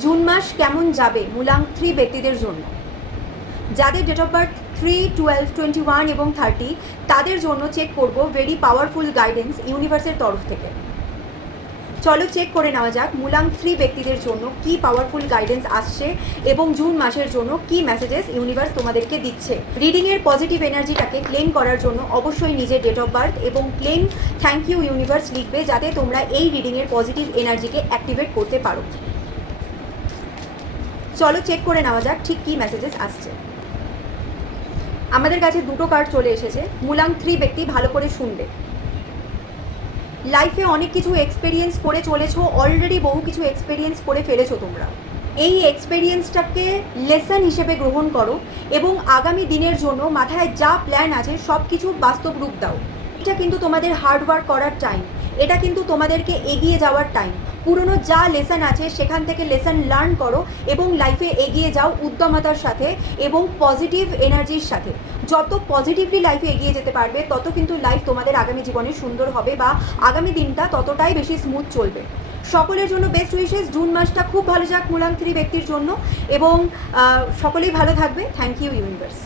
June মাস কেমন যাবে মূলাং 3 ব্যক্তিদের জন্য? যাদের ডেট অফ বার্থ 3, 12, 21 এবং 30 তাদের জন্য চেক করব ভেরি পাওয়ারফুল গাইডেন্স ইউনিভার্সের তরফ থেকে। চলো চেক করে নেওয়া যাক মূলাং 3 ব্যক্তিদের জন্য কি পাওয়ারফুল গাইডেন্স আসছে এবং জুন মাসের জন্য কি মেসেজেস ইউনিভার্স তোমাদেরকে দিচ্ছে। রিডিংয়ের পজিটিভ এনার্জিটাকে ক্লেম করার জন্য অবশ্যই নিজের ডেট অফ বার্থ এবং ক্লেম থ্যাংক ইউ ইউনিভার্স লিখবে, যাতে তোমরা এই রিডিংয়ের পজিটিভ এনার্জিকে অ্যাক্টিভেট করতে পারো। চলো চেক করে নেওয়া যাক ঠিক কী মেসেজেস আসছে। আমাদের কাছে দুটো কার্ড চলে এসেছে। মূলাং 3 ব্যক্তি ভালো করে শুনবে। লাইফে অনেক কিছু এক্সপেরিয়েন্স করে চলেছো, অলরেডি বহু কিছু এক্সপেরিয়েন্স করে ফেলেছো তোমরা। এই এক্সপেরিয়েন্সটাকে লেসন হিসেবে গ্রহণ করো এবং আগামী দিনের জন্য মাথায় যা প্ল্যান আছে সব কিছু বাস্তব রূপ দাও। এটা কিন্তু তোমাদের হার্ডওয়ার্ক করার টাইম, এটা কিন্তু তোমাদেরকে এগিয়ে যাওয়ার টাইম। পুরনো যা লেসন আছে সেখান থেকে লেসন লার্ন করো এবং লাইফে এগিয়ে যাও উদ্যমতার সাথে এবং পজিটিভ এনার্জির সাথে। যত পজিটিভলি লাইফে এগিয়ে যেতে পারবে তত কিন্তু লাইফ তোমাদের আগামী জীবনে সুন্দর হবে বা আগামী দিনটা ততটাই বেশি স্মুথ চলবে। সকলের জন্য বেস্ট উইশেস। জুন মাসটা খুব ভালো যাক মূলাং 3 ব্যক্তির জন্য এবং সকলেই ভালো থাকবে। Thank you universe.